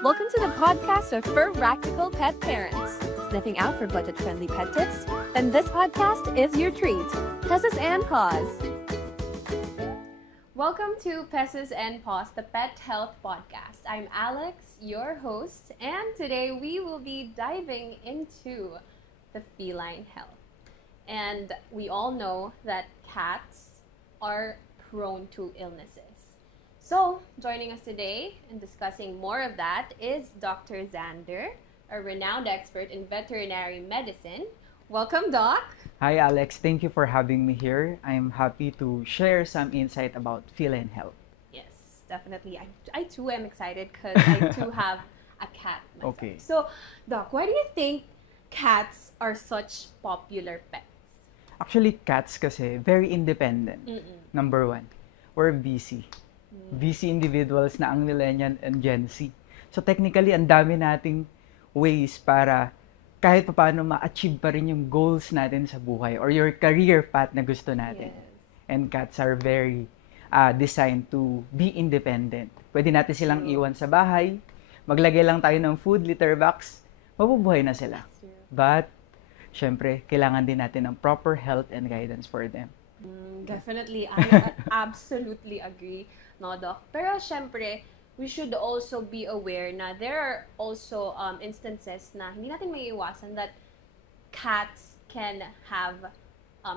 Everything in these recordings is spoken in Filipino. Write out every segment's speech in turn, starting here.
Welcome to the podcast of Fur-Ractical Pet Parents. Sniffing out for budget-friendly pet tips? Then this podcast is your treat. Pesses and Paws. Welcome to Pesses and Paws, the Pet Health Podcast. I'm Alex, your host, and today we will be diving into the feline health. And we all know that cats are prone to illnesses. So, joining us today and discussing more of that is Dr. Xander, a renowned expert in veterinary medicine. Welcome, Doc. Hi, Alex. Thank you for having me here. I'm happy to share some insight about feline health. Yes, definitely. I too am excited because I too have a cat myself. Okay. So, Doc, why do you think cats are such popular pets? Actually, cats kasi very independent. Number one, we're busy. Busy individuals na ang millennial and Gen Z. So technically, ang dami nating ways para kahit paano ma-achieve pa rin yung goals natin sa buhay or your career path na gusto natin. Yes. And cats are very designed to be independent. Pwede natin silang iwan sa bahay, maglagay lang tayo ng food, litter box, mabubuhay na sila. But, syempre, kailangan din natin ng proper health and guidance for them. Definitely, I absolutely agree, no, Doc? Pero syempre, we should also be aware na there are also instances na hindi natin maiiwasan that cats can have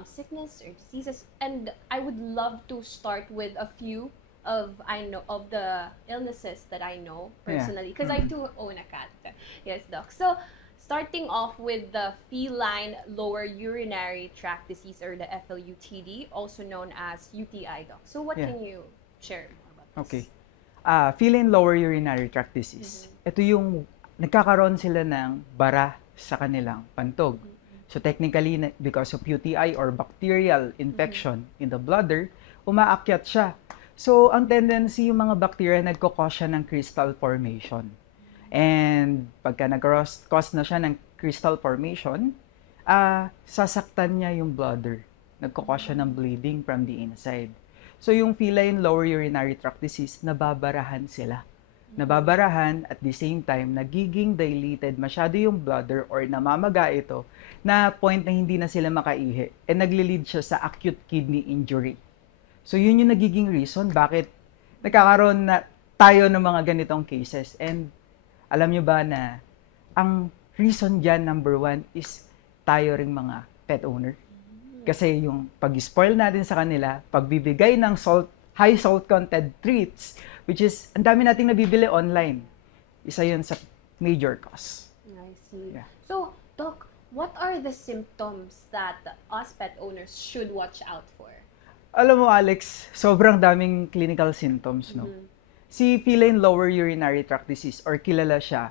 sickness or diseases. And I would love to start with a few of the illnesses that I know personally, because I too own a cat. Yes, Doc. So, starting off with the feline lower urinary tract disease or the FLUTD, also known as UTI, Doc. So what can you share more about this? Okay. Feline lower urinary tract disease. Ito yung nagkakaroon sila ng bara sa kanilang pantog. So technically, because of UTI or bacterial infection in the bladder, umaakyat siya. So ang tendency, yung mga bacteria nagkakause siya ng crystal formation. And pagka nag-cause na siya ng crystal formation, sasaktan niya yung bladder. Nagkakause siya ng bleeding from the inside. So yung feline lower urinary tract disease, nababarahan sila. Nababarahan at the same time, nagiging dilated masyado yung bladder or namamaga ito na point na hindi na sila makaihi. And nagli-lead siya sa acute kidney injury. So yun yung nagiging reason bakit nagkakaroon na tayo ng mga ganitong cases. And alam nyo ba na ang reason dyan, number one, is tayo ring mga pet owner. Kasi yung pag-spoil natin sa kanila, pagbibigay ng high salt content treats, which is, ang dami nating nabibili online. Isa yun sa major cause. I see. Yeah. So, Doc, what are the symptoms that us pet owners should watch out for? Alam mo, Alex, sobrang daming clinical symptoms, no? Si feline lower urinary tract disease or kilala siya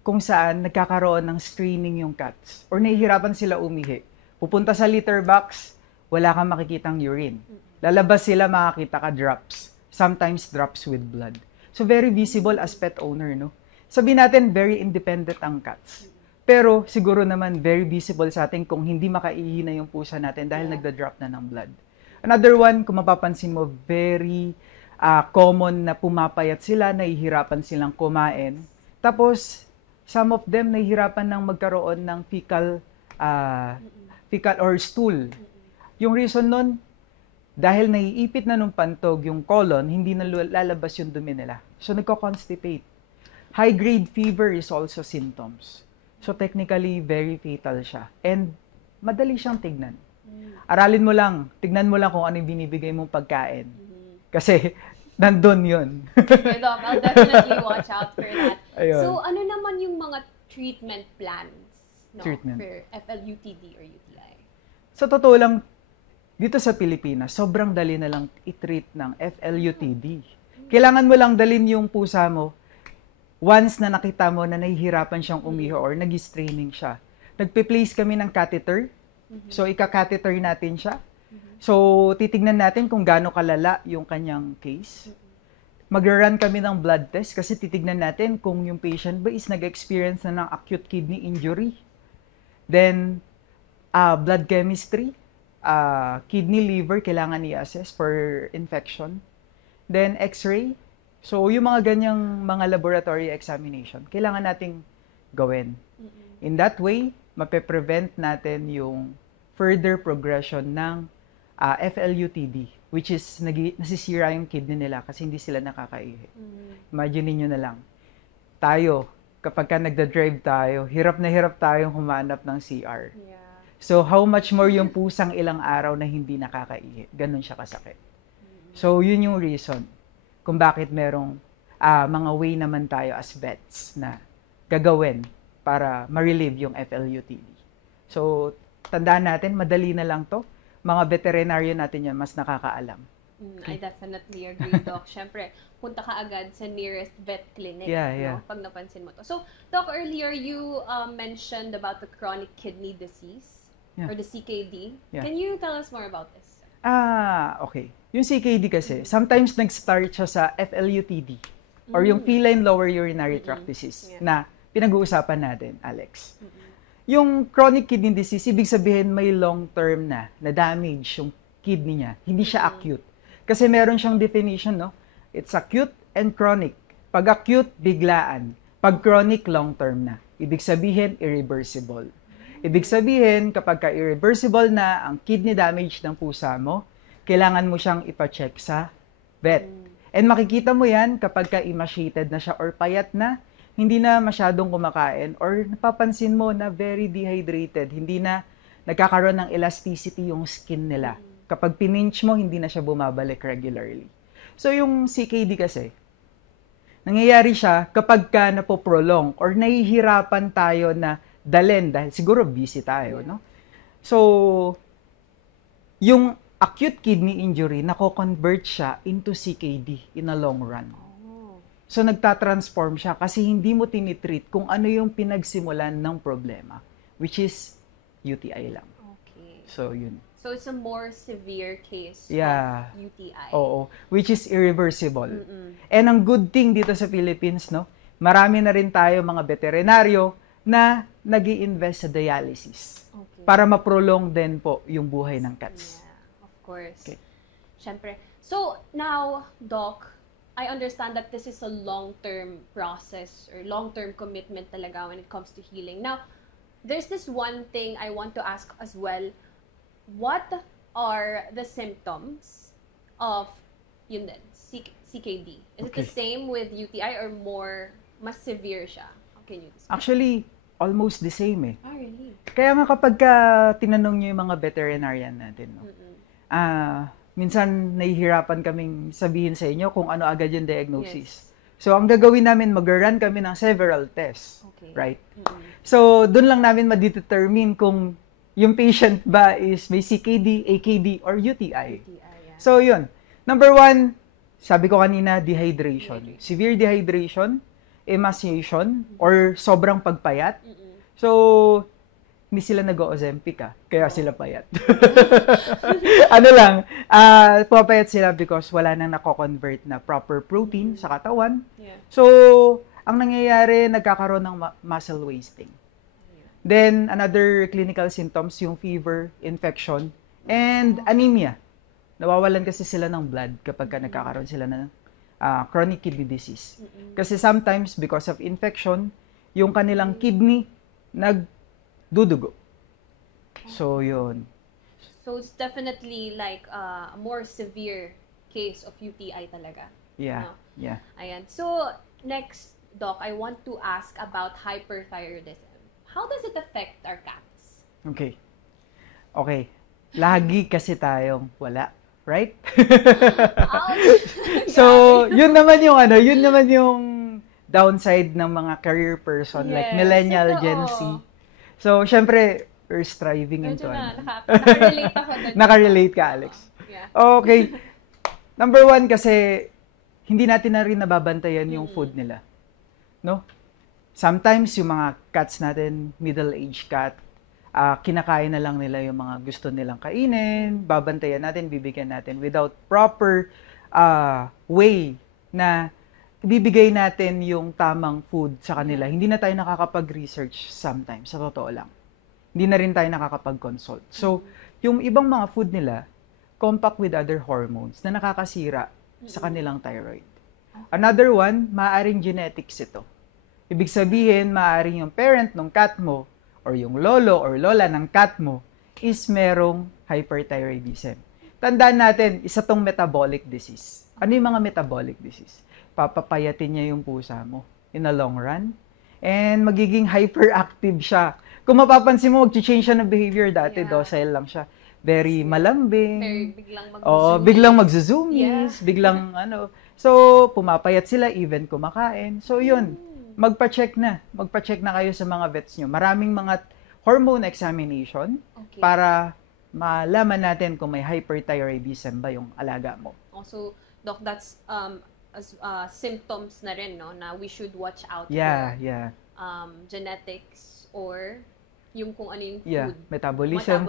kung saan nagkakaroon ng straining yung cats or nahihirapan sila umihi. Pupunta sa litter box, wala kang makikitang urine. Lalabas sila, makakita ka drops. Sometimes drops with blood. So very visible as pet owner, no? Sabi natin, very independent ang cats. Pero siguro naman very visible sa atin kung hindi makaihi na yung pusa natin dahil nagda-drop na ng blood. Another one, kung mapapansin mo, very common na pumapayat sila, nahihirapan silang kumain. Tapos, some of them nahihirapan ng magkaroon ng fecal or stool. Yung reason nun, dahil naiipit na nung pantog yung colon, hindi na lalabas yung dumi nila. So, nagko-constipate. High-grade fever is also symptoms. So, technically, very fatal siya. And, madali siyang tignan. Aralin mo lang, tignan mo lang kung ano yung binibigay mong pagkain. Kasi, nandun yun. Okay, Doc, I'll definitely watch out for that. Ayun. So, ano naman yung mga treatment plans for FLUTD or UTI? Sa totoo lang, dito sa Pilipinas, sobrang dali na lang i-treat ng FLUTD. Kailangan mo lang dalhin yung pusa mo once na nakita mo na nahihirapan siyang umihi or nag-straining siya. Nagpe-place kami ng catheter. So, ika-catheter natin siya. So, titignan natin kung gaano kalala yung kanyang case. Mag-run kami ng blood test kasi titignan natin kung yung patient ba is nag-experience na ng acute kidney injury. Then, blood chemistry, kidney, liver, kailangan i-assess for infection. Then, x-ray, So, yung mga ganyang mga laboratory examination, kailangan nating gawin. In that way, mape-prevent natin yung further progression ng FLUTD, which is nasisira yung kidney nila kasi hindi sila nakakaihi. Imagine niyo na lang, tayo, kapag ka nagda-drive tayo, hirap na hirap tayong humanap ng CR. Yeah. So, how much more yung pusang ilang araw na hindi nakakaihi? Ganun siya kasakit. So, yun yung reason kung bakit merong mga way naman tayo as vets na gagawin para ma-relieve yung FLUTD. So, tandaan natin, madali na lang to. Mga veterinaryo natin yan, mas nakakaalam. I definitely agree, Doc. Siyempre, punta ka agad sa nearest vet clinic, no? Pag napansin mo to. So, Doc, earlier you mentioned about the chronic kidney disease or the CKD. Can you tell us more about this? Okay. Yung CKD kasi, sometimes nag-start siya sa FLUTD or yung feline lower urinary tract disease na pinag-uusapan natin, Alex. Yung chronic kidney disease, ibig sabihin may long-term na damage yung kidney niya. Hindi siya acute. Kasi meron siyang definition, no? It's acute and chronic. Pag acute, biglaan. Pag chronic, long-term na. Ibig sabihin, irreversible. Ibig sabihin, kapag ka-irreversible na ang kidney damage ng pusa mo, kailangan mo siyang ipa-check sa vet. And makikita mo yan kapag ka-emaciated na siya or payat na, hindi na masyadong kumakain or napapansin mo na very dehydrated, hindi na nagkakaroon ng elasticity yung skin nila. Kapag pininch mo, hindi na siya bumabalik regularly. So, yung CKD kasi, nangyayari siya kapag ka napoprolong or nahihirapan tayo na dalhin dahil siguro busy tayo, no? So, yung acute kidney injury, nako-convert siya into CKD in a long run. So, nagtatransform siya kasi hindi mo tinitreat kung ano yung pinagsimulan ng problema, which is UTI lang. Okay. So, yun. So, it's a more severe case of UTI. Oo, which is irreversible. And ang good thing dito sa Philippines, no, marami na rin tayo mga veterinaryo na nag-i-invest sa dialysis para ma-prolong din po yung buhay ng cats. Yeah, of course. Okay. Siyempre. So, now, Doc, I understand that this is a long-term process or long-term commitment talaga when it comes to healing. Now, there's this one thing I want to ask as well. What are the symptoms of yun din, CKD? Is it the same with UTI or mas severe siya? How can you describe? Actually, almost the same eh. Oh, really? Kaya nga kapag tinanong nyo yung mga veterinarian natin, no? Minsan nahihirapan kaming sabihin sa inyo kung ano agad yung diagnosis. Yes. So, ang gagawin namin, mag-run kami ng several tests. Okay. Right? So, dun lang namin ma-determine kung yung patient ba is may CKD, AKD, or UTI. So, yun. Number 1, sabi ko kanina, dehydration. Severe dehydration, emaciation, or sobrang pagpayat. So, hindi sila nag-o-Ozempic kaya sila payat. Ano lang, pumapayat sila because wala nang nako-convert na proper protein sa katawan. So, ang nangyayari, nagkakaroon ng muscle wasting. Then, another clinical symptoms, yung fever, infection, and anemia. Nawawalan kasi sila ng blood kapag nagkakaroon sila ng chronic kidney disease. Kasi sometimes, because of infection, yung kanilang kidney nagdudugo. So, yun. So, it's definitely like a more severe case of UTI talaga. Yeah, no? yeah. Ayan. So, next, Doc, I want to ask about hyperthyroidism. How does it affect our cats? Okay. Lagi kasi tayong wala, right? So, yun naman yung downside ng mga career person like millennial, Gen Z. So, syempre, we're striving into nakarelate ako doon. Nakarelate ka, Alex. Yeah. Okay. Number 1 kasi, hindi natin na rin nababantayan yung food nila. No? Sometimes, yung mga cats natin, middle-aged cat, kinakain na lang nila yung mga gusto nilang kainin, babantayan natin, bibigyan natin without proper way na ibibigay natin yung tamang food sa kanila. Hindi na tayo nakakapag-research sometimes, sa totoo lang. Hindi na rin tayo nakakapag-consult. So, yung ibang mga food nila, compact with other hormones na nakakasira sa kanilang thyroid. Another one, maaaring genetics ito. Ibig sabihin, maaaring yung parent ng cat mo or yung lolo or lola ng cat mo is merong hyperthyroidism. Tandaan natin, isa tong metabolic disease. Ano yung mga metabolic disease? Papapayatin niya yung pusa mo in the long run. And magiging hyperactive siya. Kung mapapansin mo, mag-change siya ng behavior. Dati, docile lang siya. Very malambing. Biglang biglang magzuzoomies. Yeah. Biglang So, pumapayat sila even kumakain. So, yun. Magpa-check na. Magpa-check na kayo sa mga vets nyo. Maraming mga hormone examination para malaman natin kung may hyperthyroidism ba yung alaga mo. Also, Doc, that's symptoms na rin, no? Na we should watch out for. Yeah. Genetics or yung kung ano yung food. Yeah, metabolism,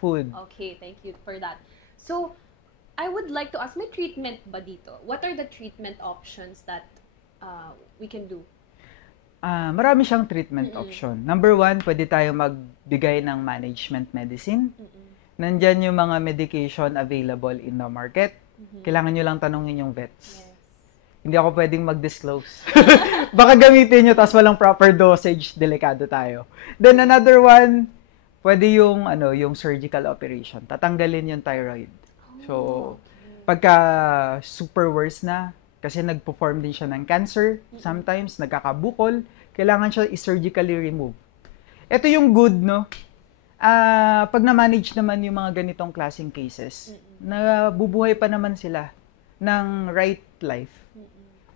food. Okay, thank you for that. So, I would like to ask, may treatment ba dito? What are the treatment options that we can do? Marami siyang treatment option. Number one, pwede tayo magbigay ng management medicine. Nandyan yung mga medication available in the market. Kailangan nyo lang tanungin yung vets. Yes. Hindi ako pwedeng mag-disclose. Baka gamitin nyo, tapos walang proper dosage, delikado tayo. Then another one, pwede yung surgical operation. Tatanggalin yung thyroid. So, pagka super worse na, kasi nagpo-form din siya ng cancer, sometimes nagkakabukol, kailangan siya i-surgically remove. Ito yung good, no? Pag na-manage naman yung mga ganitong klaseng cases, nabubuhay pa naman sila ng right life.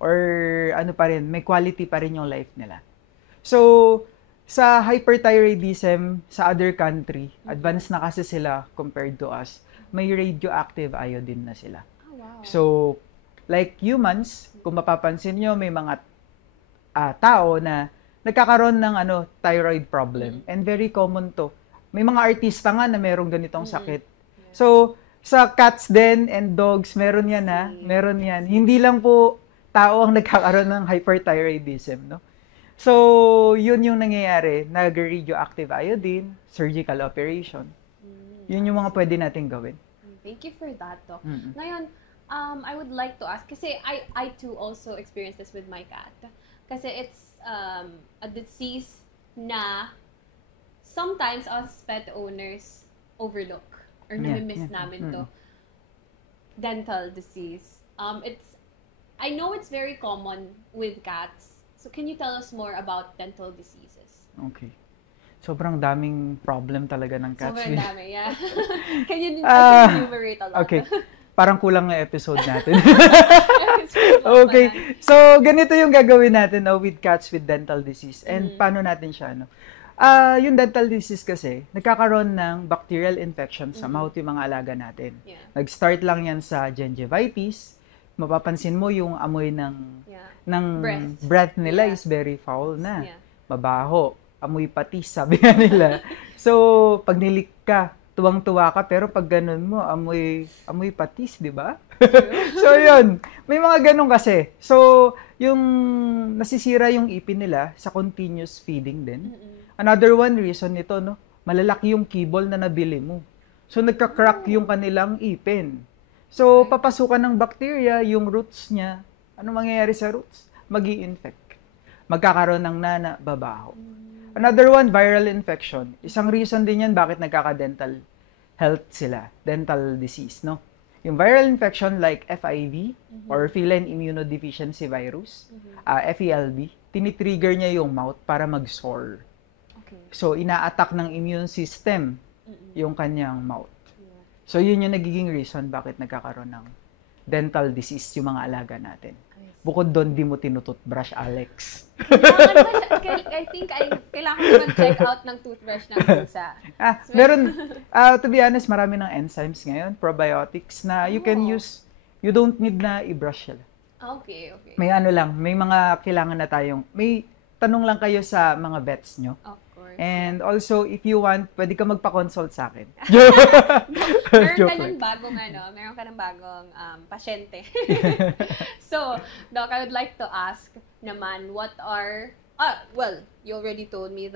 Or pa rin, may quality pa rin yung life nila. So, sa hyperthyroidism sa other country, advanced na kasi sila compared to us, may radioactive iodine na sila. Oh, wow. So, like humans, kung mapapansin nyo, may mga tao na nagkakaroon ng thyroid problem. And very common to. May mga artista nga na merong ganitong sakit. So, sa cats din and dogs, meron yan meron yan. Hindi lang po tao ang nagkakaroon ng hyperthyroidism, no? So, yun yung nangyayari. Nag-radioactive iodine, surgical operation. Yun yung mga pwede natin gawin. Thank you for that, Doc. Ngayon, I would like to ask, kasi I too also experienced this with my cat. Kasi it's a disease na sometimes us pet owners overlook or nami-miss namin to. Dental disease. I know it's very common with cats. So can you tell us more about dental diseases? Okay. Sobrang daming problem talaga ng cats. Sobrang dami, yeah. Can you enumerate a lot? Okay. Parang kulang na episode natin. Okay. So, ganito yung gagawin natin with cats with dental disease. And paano natin siya, yung dental disease kasi, nagkakaroon ng bacterial infection sa mouth yung mga alaga natin. Yeah. Nag-start lang yan sa gingivitis. Mapapansin mo yung amoy ng breath nila is very foul na. Yeah. Mabaho. Amoy patis, sabi nga nila. So, pag nilik ka, tuwang-tuwa ka, pero pag ganun mo, amoy patis, di ba? So, yun. May mga ganun kasi. So, yung nasisira yung ipin nila sa continuous feeding din. Another one reason nito, malalaki yung kibble na nabili mo. So, nagka-crack yung kanilang ipin. So, papasukan ng bacteria, yung roots niya. Ano mangyayari sa roots? Magi-infect. Magkakaroon ng babaho. Another one, viral infection. Isang reason din yan bakit nagkaka-dental health sila. Dental disease, no? Yung viral infection like FIV or feline immunodeficiency virus, FELV, tinitrigger niya yung mouth para mag-sore. Okay. So, ina-attack ng immune system yung kanyang mouth. So, yun yung nagiging reason bakit nagkakaroon ng dental disease yung mga alaga natin. Bukod doon, di mo tinutoothbrush, Alex. I think kailangan ko mag-check out ng toothbrush ng pusa. Meron, to be honest, marami ng enzymes ngayon, probiotics, na you can use, you don't need na i-brush sila. Okay. May may mga kailangan na tayong, may tanong lang kayo sa mga vets nyo. Of course. And also, if you want, pwede ka magpa-consult sa akin. Meron ka ng bagong pasyente. So, Doc, I would like to ask naman, what are, you already told me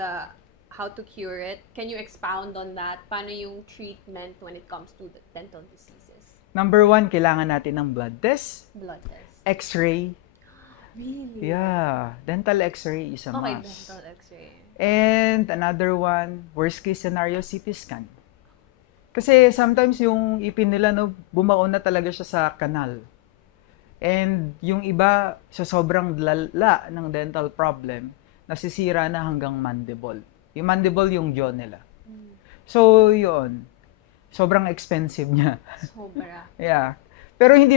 how to cure it. Can you expound on that? Paano yung treatment when it comes to the dental diseases? Number one, kailangan natin ng blood test. Blood test. X-ray. Really? Yeah, dental X-ray is a Okay, must. dental x-ray. And another one, worst case scenario, CT scan. Kasi sometimes yung ipin nila, no, bumaon na talaga siya sa kanal. And yung iba, sa sobrang lala ng dental problem, nasisira na hanggang mandible. Yung mandible, yung jaw nila. So, yun. Sobrang expensive niya. Sobra. Yeah. Pero hindi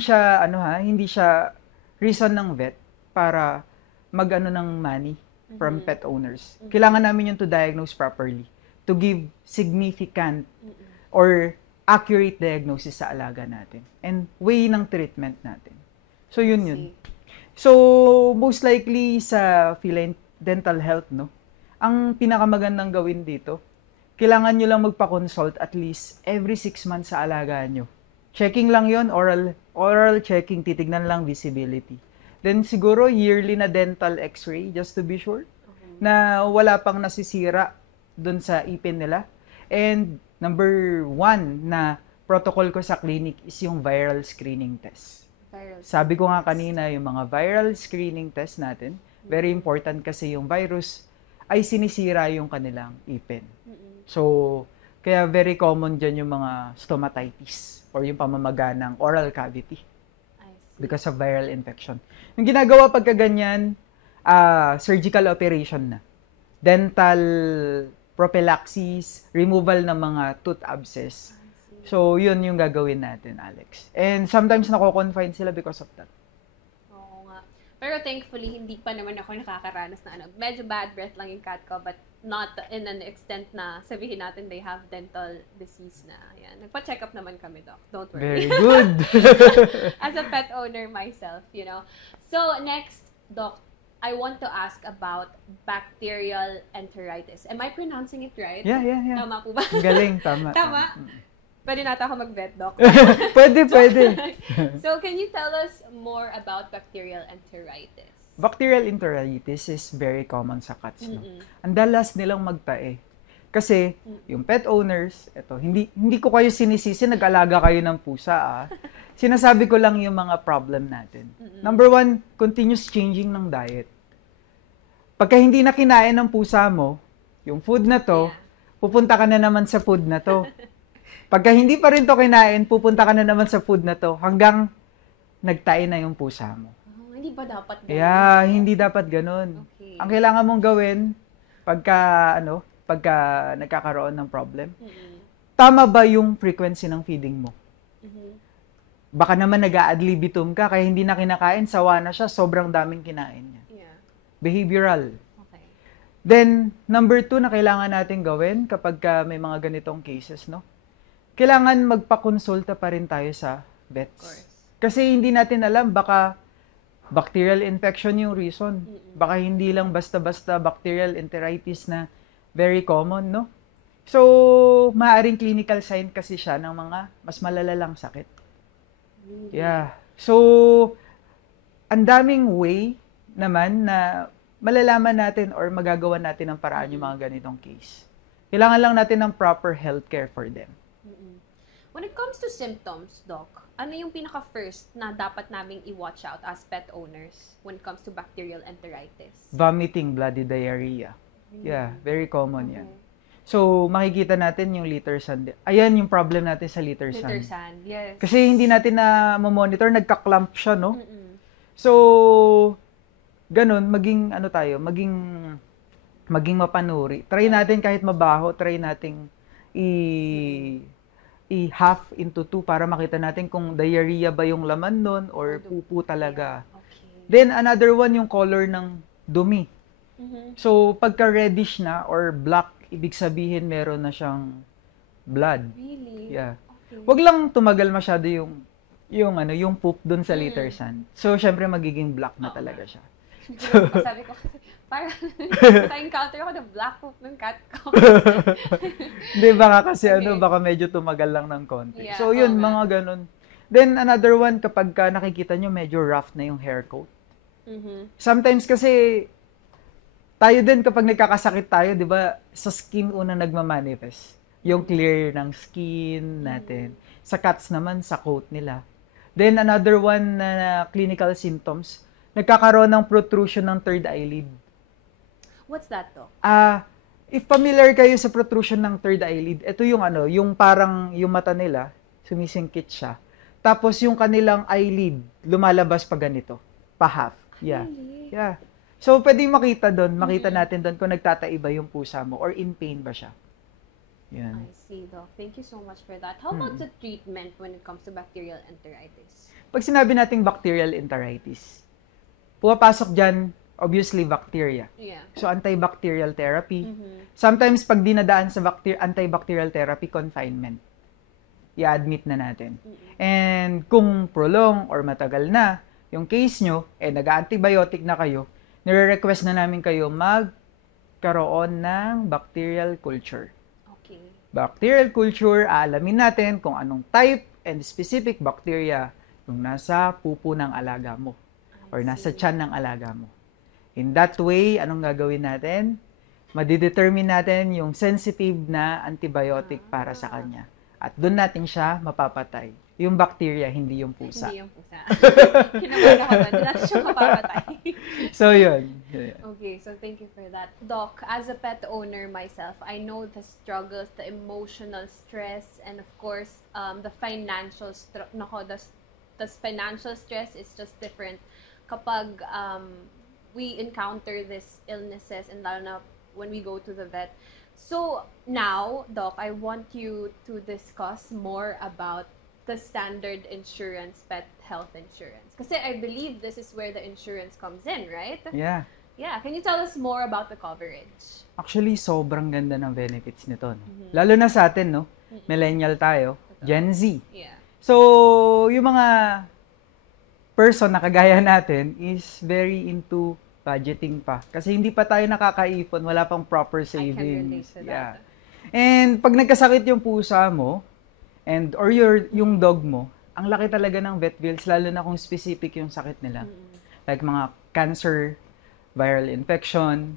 siya, hindi siya reason ng vet para mag-ano ng money from pet owners. Kailangan namin yun to diagnose properly, to give significant or accurate diagnosis sa alaga natin and way ng treatment natin. So yun yun. So most likely sa feline dental health, no, ang pinakamagandang gawin dito, kailangan nyo lang magpa-consult at least every 6 months sa alaga nyo. Checking lang yon, oral checking, titignan lang visibility. Then siguro yearly na dental x-ray just to be sure na wala pang nasisira dun sa ipin nila. And number 1 na protocol ko sa clinic is yung viral screening test. Sabi ko nga kanina, yung mga viral screening test natin, very important kasi yung virus ay sinisira yung kanilang ipin. So, kaya very common dyan yung mga stomatitis or yung pamamaga ng oral cavity because of viral infection. Yung ginagawa pagka ganyan, surgical operation na. Dental prophylaxis, removal ng mga tooth abscess. So, yun yung gagawin natin, Alex. And sometimes nako-confine sila because of that. Oo nga. Pero thankfully, hindi pa naman ako nakakaranas na medyo bad breath lang yung cat ko, but not in an extent na sabihin natin they have dental disease na. Yan. Nagpa-check up naman kami, Doc. Don't worry. Very good. As a pet owner myself, you know. So, next, Doc, I want to ask about bacterial enteritis. Am I pronouncing it right? Yeah. Tama po ba? Galing, tama. Tama? Pwede nata ako mag-vet, Doc. Pwede. So, can you tell us more about bacterial enteritis? Bacterial enteritis is very common sa cats. No? Ang dalas nilang magtae. Kasi, yung pet owners, hindi ko kayo sinisisi, nag-alaga kayo ng pusa. Sinasabi ko lang yung mga problem natin. Number 1, continuous changing ng diet. Pagka hindi na kinain ng pusa mo, yung food na to, pupunta ka na naman sa food na to. Pagka hindi pa rin to kinain, pupunta ka na naman sa food na to hanggang nagtae na yung pusa mo. Hindi ba dapat ganun? Yeah, hindi dapat ganun. Okay. Ang kailangan mong gawin pagka nagkakaroon ng problem, tama ba yung frequency ng feeding mo? Baka naman nag-a-ad libitum ka, kaya hindi na kinakain, sawa na siya, sobrang daming kinain niya. Yeah. Behavioral. Okay. Then, number 2 na kailangan natin gawin kapag may mga ganitong cases, no? Kailangan magpakonsulta pa rin tayo sa vets. Kasi hindi natin alam, baka bacterial infection yung reason. Baka hindi lang basta-basta bacterial enteritis na very common, no? So, maaaring clinical sign kasi siya ng mga mas malalalang sakit. Yeah. So, ang daming way naman na malalaman natin or magagawa natin ng paraan yung mga ganitong case. Kailangan lang natin ng proper healthcare for them. When it comes to symptoms, Doc, ano yung pinaka-first na dapat naming i-watch out as pet owners when it comes to bacterial enteritis? Vomiting, bloody diarrhea. Yeah, very common yan. So, makikita natin yung litter sand. Ayan yung problem natin sa litter sand. Litter sand, yes. Kasi hindi natin na monitor, nagka-clump siya, no? So, ganun, maging mapanuri. Try natin kahit mabaho, try nating i-half into 2 para makita natin kung diarrhea ba yung laman nun or pupu talaga. Okay. Then, another one, yung color ng dumi. So, pagka reddish na or black, ibig sabihin meron na siyang blood. Really? Yeah. Okay. Wag lang tumagal masyado yung poop dun sa litter sand. So, syempre magiging black na talaga siya. Sabi ko kasi, parang encounter ako ng black poop ng cat ko. Hindi, baka kasi Okay. baka medyo tumagal lang ng konti. Yeah, So, yun, oo nga. mga ganun. Then, another one, kapag nakikita nyo, medyo rough na yung hair coat. Sometimes kasi, tayo din kapag nagkakasakit tayo, di ba, sa skin una nagmamanifest. Yung clear ng skin natin. Sa cats naman, sa coat nila. Then another one na clinical symptoms, nagkakaroon ng protrusion ng third eyelid. What's that, Doc? If familiar kayo sa protrusion ng third eyelid, ito yung yung parang yung mata nila, sumisingkit siya. Tapos yung kanilang eyelid, lumalabas pa ganito, pa half. Yeah. Really? Yeah. So, pwede makita natin doon kung nagtataiba yung pusa mo or in pain ba siya. Yan. I see, Doc. Thank you so much for that. How about the treatment when it comes to bacterial enteritis? Pag sinabi nating bacterial enteritis, pumapasok dyan, obviously, bacteria. Yeah. So, antibacterial therapy. Sometimes, pag dinadaan sa antibacterial therapy, confinement. I-admit na natin. And kung prolong or matagal na yung case nyo, nag-antibiotic na kayo, nire-request na namin kayo magkaroon ng bacterial culture. Okay. Bacterial culture, aalamin natin kung anong type and specific bacteria yung nasa pupo ng alaga mo or nasa tiyan ng alaga mo. In that way, anong gagawin natin? Madidetermine natin yung sensitive na antibiotic para sa kanya. At doon natin siya mapapatay. Yung bacteria, hindi yung pusa. Hindi yung pusa. Kinamagahan. Doon natin siya mapapatay. So, yun. Okay, so thank you for that. Doc, as a pet owner myself, I know the struggles, the emotional stress, and of course, the financial the financial stress is just different kapag we encounter these illnesses and lalo na when we go to the vet. So now, Doc, I want you to discuss more about the standard insurance, pet health insurance. Kasi I believe this is where the insurance comes in, right? Yeah. Yeah, can you tell us more about the coverage? Actually, sobrang ganda ng benefits nito. No? Lalo na sa atin, no? Millennial tayo, Gen Z. Yeah. So, yung mga person na kagaya natin is very into budgeting pa. Kasi hindi pa tayo nakakaipon, wala pang proper savings. I can relate to that. Yeah. And pag nagkasakit yung pusa mo, or yung dog mo, ang laki talaga ng vet bills, lalo na kung specific yung sakit nila. Like mga cancer, viral infection,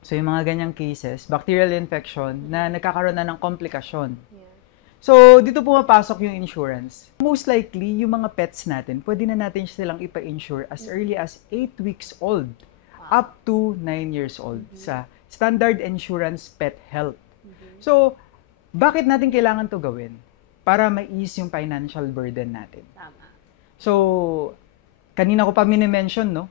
so yung mga ganyang cases, bacterial infection, na nagkakaroon na ng komplikasyon. Yeah. So, dito pumapasok yung insurance. Most likely, yung mga pets natin, pwede na natin silang ipa-insure as early as 8 weeks old up to 9 years old sa Standard Insurance Pet Health. So, bakit natin kailangan to gawin? Para ma-ease yung financial burden natin. Tama. So, kanina ko pa mini-mention, no?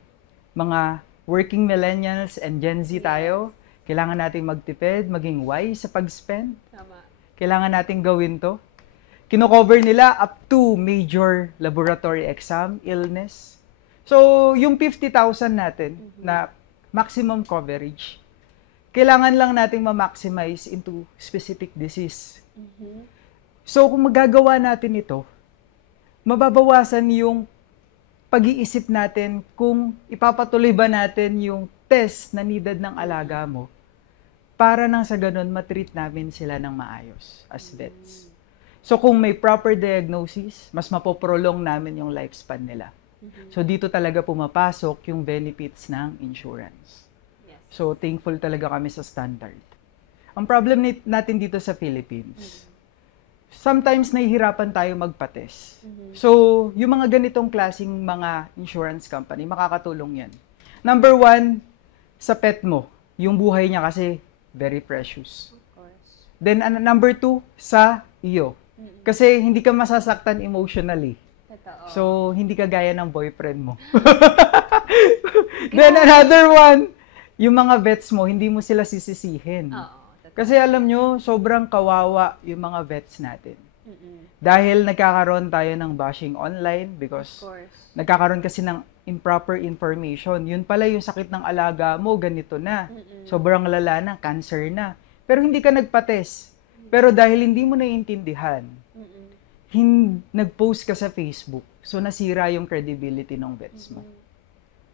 Mga working millennials and Gen Z tayo, kailangan nating magtipid, maging wise sa pag-spend. Tama. Kailangan nating gawin to. Kino-cover nila up to major laboratory exam, illness. So, yung 50,000 natin na maximum coverage, kailangan lang nating ma-maximize into specific disease. So, kung magagawa natin ito, mababawasan yung pag-iisip natin kung ipapatuloy ba natin yung test na needed ng alaga mo para nang sa ganun matreat namin sila ng maayos as vets. So, kung may proper diagnosis, mas mapoprolong namin yung lifespan nila. So, dito talaga pumapasok yung benefits ng insurance. Yes. So, thankful talaga kami sa standard. Ang problem natin dito sa Philippines, sometimes nahihirapan tayo magpa-test. So, yung mga ganitong klaseng mga insurance company, makakatulong yan. Number 1, sa pet mo. Yung buhay niya kasi very precious. Of course. Then, number 2, sa iyo. Kasi hindi ka masasaktan emotionally. Totoo. So, hindi ka gaya ng boyfriend mo. Then, another one, yung mga vets mo, hindi mo sila sisisihin. Oo. Kasi alam nyo, sobrang kawawa yung mga vets natin. Dahil nagkakaroon tayo ng bashing online because Of course. nagkakaroon kasi ng improper information. Yun pala yung sakit ng alaga mo, ganito na. Sobrang lala na, cancer na. Pero hindi ka nagpa-test. Pero dahil hindi mo naiintindihan, nag-post ka sa Facebook, so nasira yung credibility ng vets mo.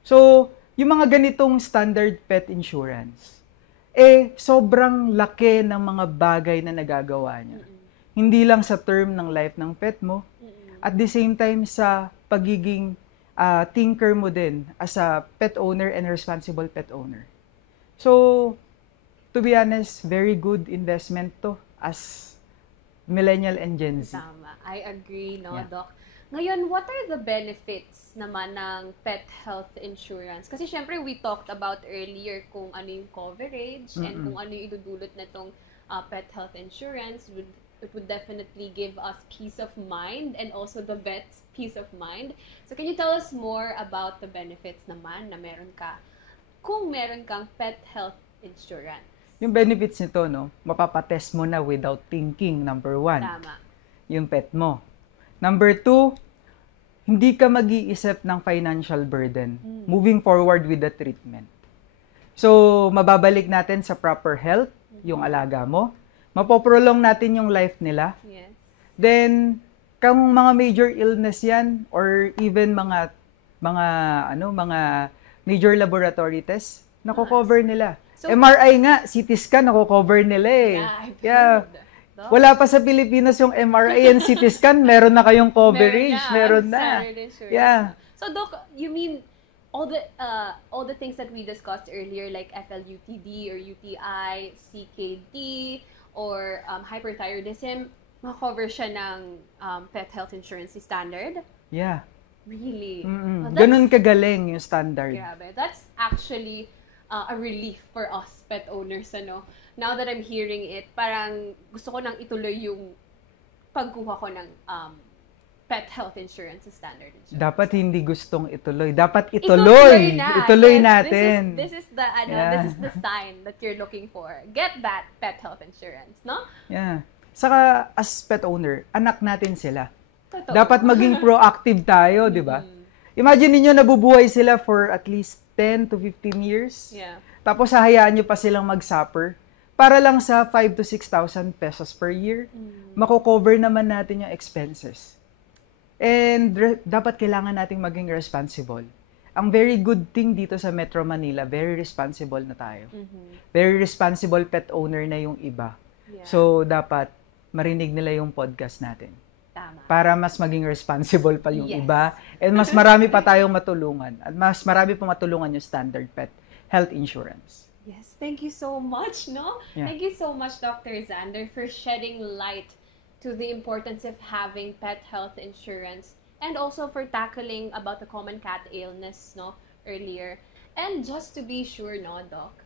So, yung mga ganitong standard pet insurance, sobrang laki ng mga bagay na nagagawa niya. Hindi lang sa term ng life ng pet mo, at the same time sa pagiging thinker mo din as a pet owner and responsible pet owner. So, to be honest, very good investment to as millennial and Gen Z. Tama. I agree, no, Yeah. Doc? Ngayon, what are the benefits naman ng pet health insurance? Kasi syempre, we talked about earlier kung ano yung coverage and kung ano yung idudulot na itong pet health insurance. It would definitely give us peace of mind and also the vet's peace of mind. So can you tell us more about the benefits naman na meron ka kung meron kang pet health insurance? Yung benefits nito, no, mapapatest mo na without thinking, number 1. Tama. Yung pet mo. Number 2, hindi ka mag-iisip ng financial burden moving forward with the treatment. So, mababalik natin sa proper health, yung alaga mo. Mapoprolong natin yung life nila. Yes. Then, kung mga major illness yan, or even mga major laboratory tests, nako-cover nila. So, MRI nga, CT scan, nako-cover nila eh. Yeah. Wala pa sa Pilipinas yung MRI and CT scan, meron na kayong coverage, meron na. Yeah. So, Doc, you mean all the things that we discussed earlier, like FLUTD or UTI, CKD, or hyperthyroidism, makakover siya ng pet health insurance standard? Yeah. Really? Well, ganun kagaling yung standard. Grabe. That's actually a relief for us pet owners, ano? Now that I'm hearing it, parang gusto ko nang ituloy yung pagkuha ko ng pet health insurance standard insurance. Dapat hindi gustong ituloy. Dapat ituloy. Ituloy yes, natin. This is the sign that you're looking for. Get that pet health insurance, no? Yeah. Saka, as pet owner, anak natin sila. Totoo. Dapat maging proactive tayo, di ba? Imagine niyo nabubuhay sila for at least 10 to 15 years. Yeah. Tapos hahayaan niyo pa silang mag-suffer para lang sa 5 to 6,000 pesos per year. Mako-cover naman natin yung expenses. And dapat kailangan nating maging responsible. Ang very good thing dito sa Metro Manila, very responsible na tayo. Very responsible pet owner na yung iba. Yeah. So, dapat marinig nila yung podcast natin. Tama. Para mas maging responsible pa yung Yes. iba. And mas marami pa tayong matulungan. At mas marami pa matulungan yung standard pet health insurance. Yes, thank you so much, no? Yeah. Thank you so much, Dr. Xander, for shedding light to the importance of having pet health insurance and also for tackling about the common cat illness, no, earlier. And just to be sure, no, Doc,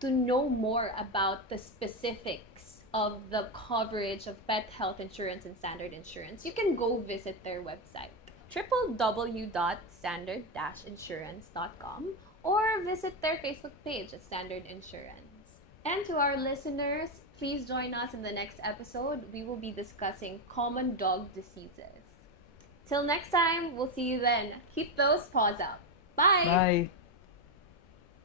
to know more about the specifics of the coverage of pet health insurance and standard insurance, you can go visit their website, www.standard-insurance.com, or visit their Facebook page at Standard Insurance. And to our listeners, please join us in the next episode. We will be discussing common dog diseases. Till next time, we'll see you then. Keep those paws up. Bye! Bye!